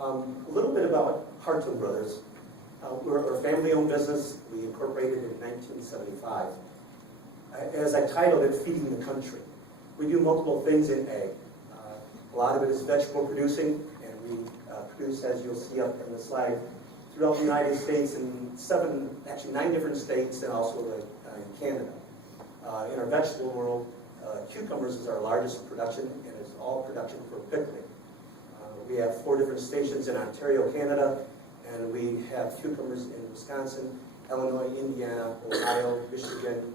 A little bit about Hartung Brothers. We're a family-owned business. We incorporated in 1975. As I titled it, Feeding the Country. We do multiple things in ag. A lot of it is vegetable producing, and we produce, as you'll see up in the slide, throughout the United States in 9 different states, and also in Canada. In our vegetable world, cucumbers is our largest production, and it's all production for pickling. We have 4 different stations in Ontario, Canada, and we have cucumbers in Wisconsin, Illinois, Indiana, Ohio, Michigan,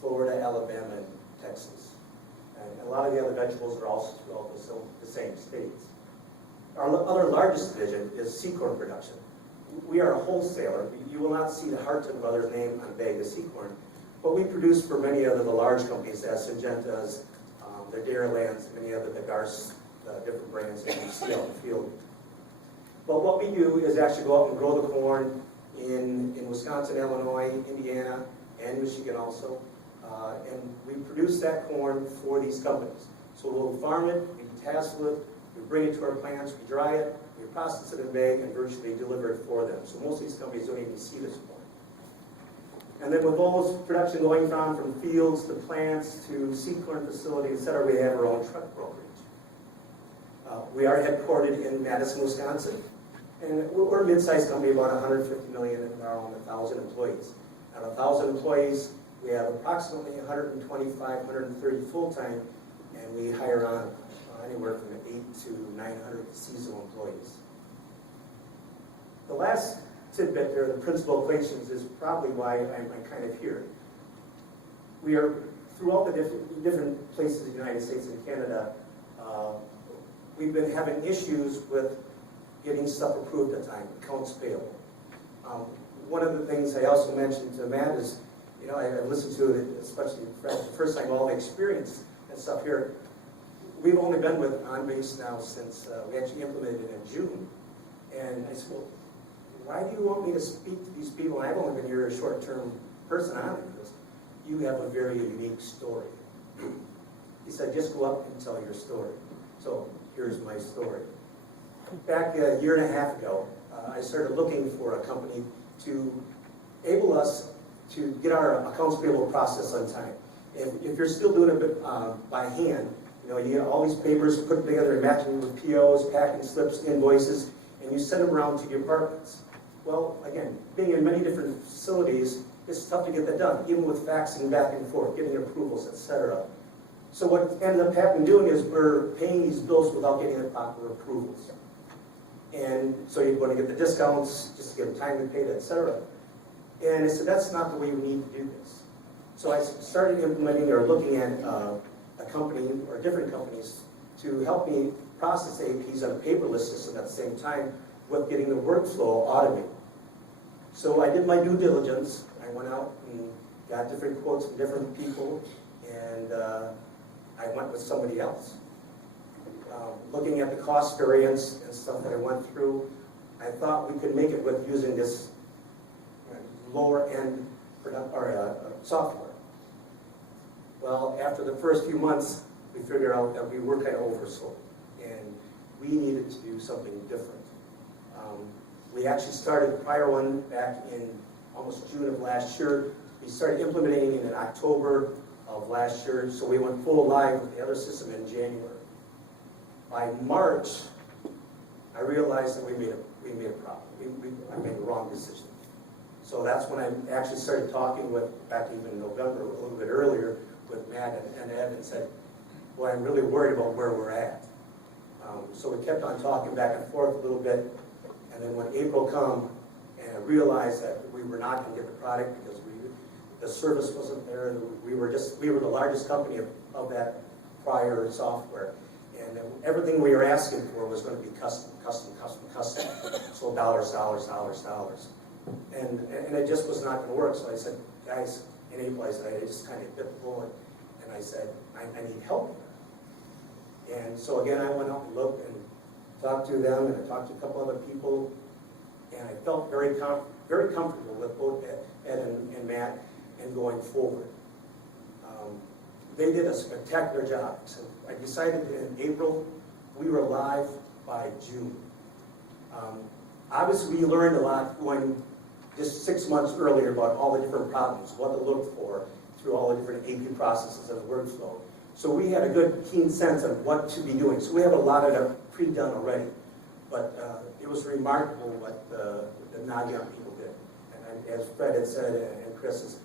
Florida, Alabama, and Texas. And a lot of the other vegetables are also throughout the same states. Our other largest division is seed corn production. We are a wholesaler. You will not see the Hartung Brothers name on a bag of seed corn, but we produce for many other the large companies, as Syngenta's, the Dairylands, many other the Garce, different brands that you see out in the field. But what we do is actually go out and grow the corn in Wisconsin, Illinois, Indiana, and Michigan also. And we produce that corn for these companies. So we'll farm it, we tassel it, we bring it to our plants, we dry it, we process it in a bag, and virtually deliver it for them. So most of these companies don't even see this corn. And then with all this production going on from fields to plants to seed corn facilities, etc., we have our own truck brokerage. We are headquartered in Madison, Wisconsin. And we're a mid-sized company, about 150 million, and around 1,000 employees. Out of 1,000 employees, we have approximately 125, 130 full-time, and we hire on anywhere from 800 to 900 seasonal employees. The last tidbit there, the principal equations, is probably why I'm kind of here. We are, throughout the different places in the United States and Canada, we've been having issues with getting stuff approved at time, accounts payable. One of the things I also mentioned to Matt is, I listened to it, especially the first time, all the experience and stuff here. We've only been with OnBase now since we actually implemented it in June. And I said, well, why do you want me to speak to these people? And I've only been here a short-term person on it, because you have a very unique story. He said, just go up and tell your story. So here's my story. Back a year and a half ago, I started looking for a company to enable us to get our accounts payable process on time. If you're still doing it by hand, you get all these papers put together and matching with POs, packing slips, invoices, and you send them around to your departments. Well, again, being in many different facilities, it's tough to get that done, even with faxing back and forth, getting approvals, etc. So what ended up happening doing is we're paying these bills without getting the proper approvals. And so you're going to get the discounts just to get time to pay it, etc. And I said, that's not the way we need to do this. So I started implementing or looking at a company or different companies to help me process APs on a paperless system at the same time with getting the workflow automated. So I did my due diligence. I went out and got different quotes from different people, and I went with somebody else. Looking at the cost variance and stuff that I went through, I thought we could make it with using this lower-end software. Well, after the first few months, we figured out that we were kind of oversold, and we needed to do something different. We actually started the prior one back in almost June of last year. We started implementing it in October of last year, so we went full live with the other system in January. By March, I realized that we made a problem. I made the wrong decision. So that's when I actually started talking with, back even in November, a little bit earlier, with Matt and Ed, and said, well, I'm really worried about where we're at. So we kept on talking back and forth a little bit, and then when April come, and I realized that we were not going to get the product because the service wasn't there. We were the largest company of that prior software. And everything we were asking for was going to be custom. So dollars. And it just was not going to work. So I said, guys, in April, I said, I just kind of bit the bullet. And I said, I need help. And so again, I went out and looked and talked to them, and I talked to a couple other people. And I felt very comfortable with both Ed and Matt and going forward. They did a spectacular job. So I decided in April, we were live by June. Obviously, we learned a lot going just 6 months earlier about all the different problems, what to look for through all the different AP processes of the workflow. So we had a good, keen sense of what to be doing. So we have a lot of that pre-done already. But it was remarkable what the Naviant people did. And as Fred had said, and Chris,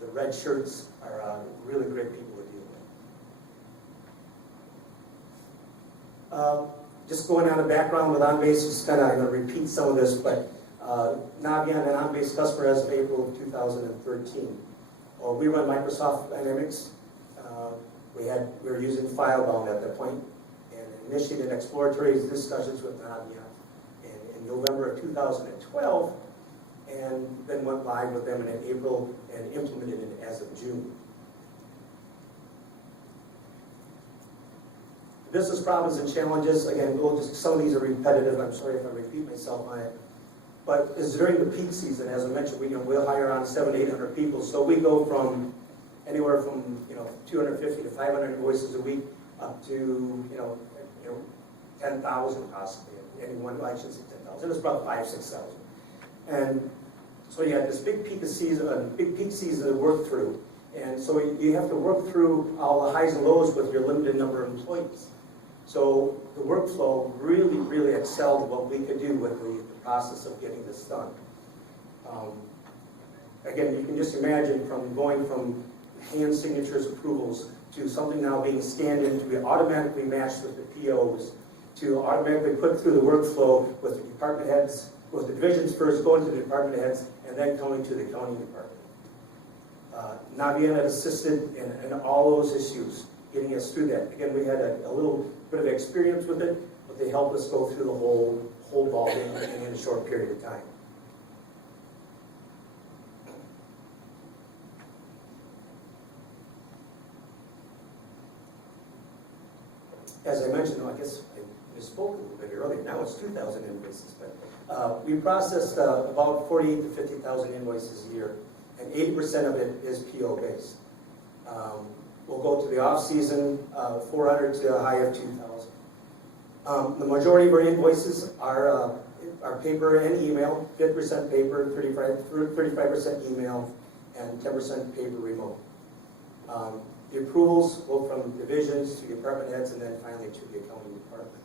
the red shirts are really great people to deal with. Just going on the background with OnBase, just kind of, I'm going to repeat some of this, but Naviant and OnBase customer as of April of 2013. We run Microsoft Dynamics. We were using FileBound at that point, and initiated exploratory discussions with Naviant in November of 2012, and then went live with them in April and implemented it as of June. Business problems and challenges, again, some of these are repetitive, I'm sorry if I repeat myself on it, but it's during the peak season, as I mentioned, we'll hire on 700 to 800 people, so we go from anywhere from 250 to 500 invoices a week up to 10,000 possibly. Anyone, I shouldn't say 10,000, it's about 5,000 to 6,000. And so you had this big peak season to work through, and so you have to work through all the highs and lows with your limited number of employees. So the workflow really excelled what we could do with the process of getting this done. Again, you can just imagine from going from hand signatures approvals to something now being scanned in to be automatically matched with the POs, to automatically put through the workflow with the department heads, with the divisions first, going to the department heads, and then coming to the accounting department. Naviant had assisted in all those issues, getting us through that. Again, we had a little bit of experience with it, but they helped us go through the whole ballgame in a short period of time. As I mentioned, I guess I misspoke a little bit earlier. Now it's 2,000 invoices, but we processed about 48 to 50,000 invoices a year, and 80% of it is PO based. We'll go to the off season, 400 to a high of 2,000. The majority of our invoices are paper and email, 50% paper, 35% email, and 10% paper remote. The approvals go from divisions to department heads and then finally to the accounting department.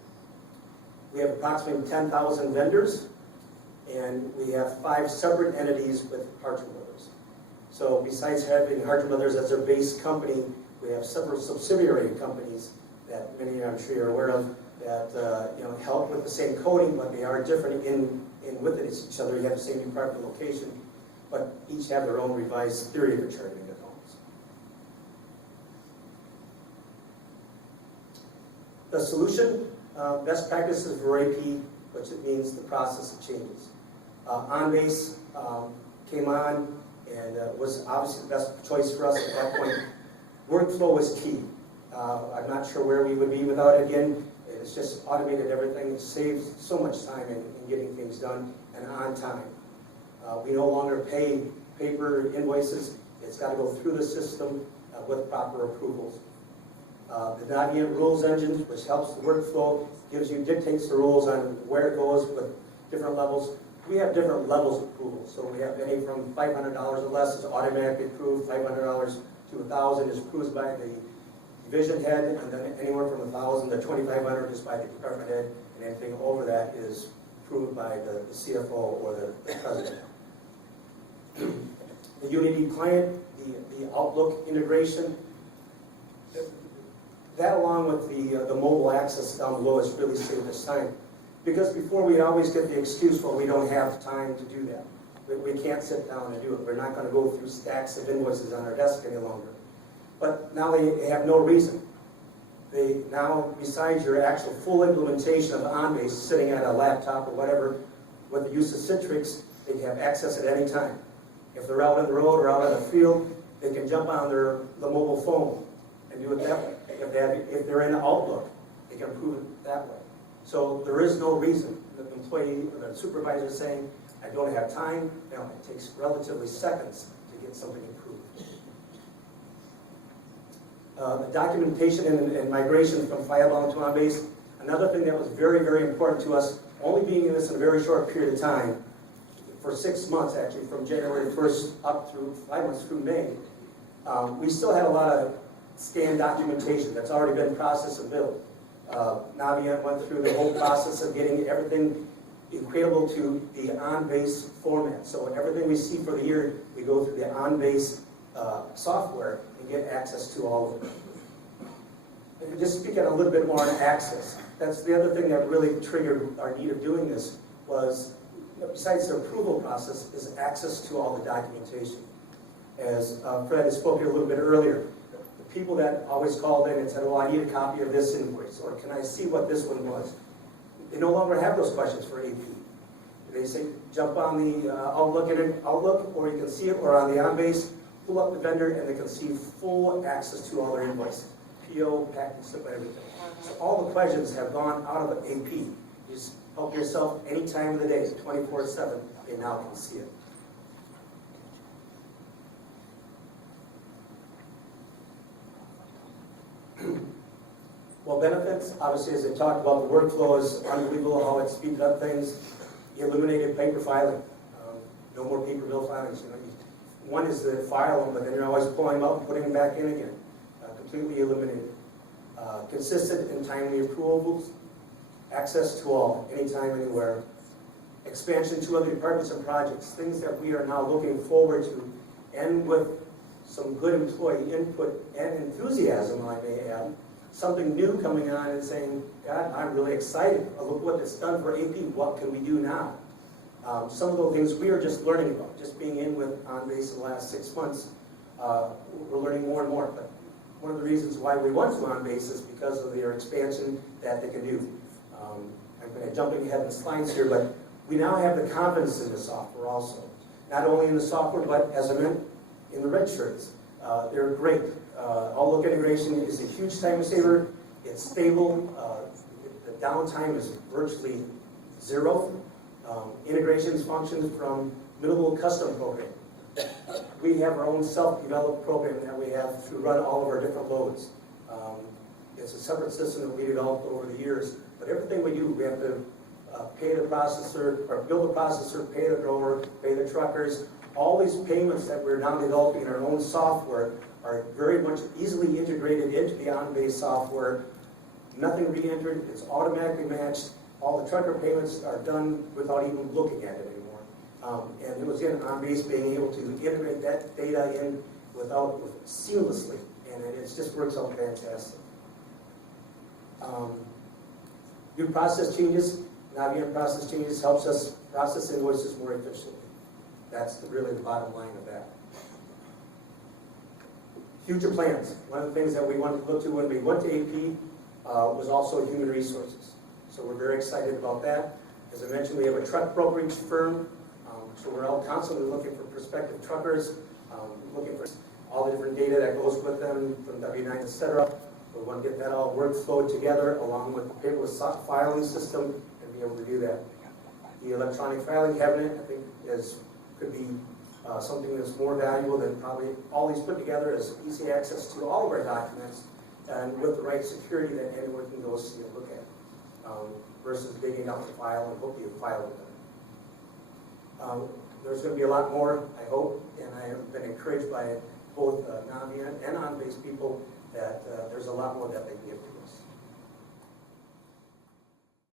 We have approximately 10,000 vendors, and we have 5 separate entities with Hartung Brothers. So besides having Hartung Brothers as their base company, we have several subsidiary companies that many I'm sure you're aware of that help with the same coding, but they are different within each other. You have the same department location, but each have their own revised theory of returning accounts. The solution, best practices for AP, which it means the process of changes. OnBase came on and was obviously the best choice for us at that point. Workflow was key. I'm not sure where we would be without it again. It's just automated everything. It saved so much time in getting things done and on time. We no longer pay paper invoices. It's got to go through the system with proper approvals. The Naviant rules engine, which helps the workflow, dictates the rules on where it goes with different levels. We have different levels of approval. So we have any from $500 or less is automatically approved, $500 to $1,000 is approved by the division head, and then anywhere from $1,000 to $2,500 is by the department head, and anything over that is approved by the CFO or the president. The Unity client, the Outlook integration, that along with the mobile access down below has really saved us time. Because before we'd always get the excuse, well, we don't have time to do that. We can't sit down and do it. We're not going to go through stacks of invoices on our desk any longer. But now they have no reason. Now, besides your actual full implementation of OnBase, sitting at a laptop or whatever, with the use of Citrix, they have access at any time. If they're out on the road or out on the field, they can jump on the mobile phone and do it that way. If they're in Outlook, they can approve it that way. So there is no reason that the employee or the supervisor is saying, I don't have time. No, it takes relatively seconds to get something approved. The documentation and migration from FileBound to OnBase. Another thing that was very, very important to us, only being in this in a very short period of time, for 6 months actually, from January 1st up through 5 months through May, we still had a lot of scanned documentation that's already been processed and built. Naviant went through the whole process of getting everything equatable to the OnBase format. So everything we see for the year, we go through the OnBase software and get access to all of it. And just speak a little bit more on access. That's the other thing that really triggered our need of doing this was, besides the approval process, is access to all the documentation. As Fred spoke a little bit earlier, the people that always called in and said, well, I need a copy of this invoice, or can I see what this one was? They no longer have those questions for AP. They say, jump on the Outlook, or you can see it, or on the OnBase, pull up the vendor, and they can see full access to all their invoices. PO, package, slip, everything. So all the questions have gone out of AP. You just help yourself any time of the day, 24/7, they now can see it. Well, benefits, obviously, as I talked about, the workflow is unbelievable, how it speeds up things. You eliminated paper filing. No more paper bill filings. You know, one is to file them, but then you're always pulling them out and putting them back in again. Completely eliminated. Consistent and timely approvals. Access to all, anytime, anywhere. Expansion to other departments and projects. Things that we are now looking forward to, and with some good employee input and enthusiasm, I may add. Something new coming on and saying, God, I'm really excited. Look what it's done for AP. What can we do now? Some of those things we are just learning about. Just being in with OnBase in the last 6 months, we're learning more and more. But one of the reasons why we went to OnBase is because of their expansion that they can do. I'm kind of jumping ahead in slides here, but we now have the confidence in the software also. Not only in the software, but as I meant, in the red shirts. They're great. Outlook integration is a huge time saver. It's stable. The downtime is virtually zero. Integrations functions from minimal custom program. We have our own self-developed program that we have to run all of our different loads. It's a separate system that we developed over the years, but everything we do, we have to pay the processor, or build the processor, pay the grower, pay the truckers. All these payments that we're now developing in our own software are very much easily integrated into the OnBase software. Nothing re-entered, it's automatically matched. All the trucker payments are done without even looking at it anymore. And it was in OnBase being able to integrate that data in seamlessly, and it just works out fantastic. New process changes, Naviant process changes helps us process invoices more efficiently. That's really the bottom line of that. Future plans. One of the things that we wanted to look to when we went to AP was also human resources. So we're very excited about that. As I mentioned, we have a truck brokerage firm. So we're all constantly looking for prospective truckers, looking for all the different data that goes with them, from W-9, etc. We want to get that all workflowed together along with the paperless filing system and be able to do that. The electronic filing cabinet, I think, could be something that's more valuable than probably all these put together as easy access to all of our documents and with the right security that anyone can go see and look at, versus digging out the file and hope you file with them. There's going to be a lot more, I hope, and I have been encouraged by both Naviant and OnBase people that there's a lot more that they can give to us.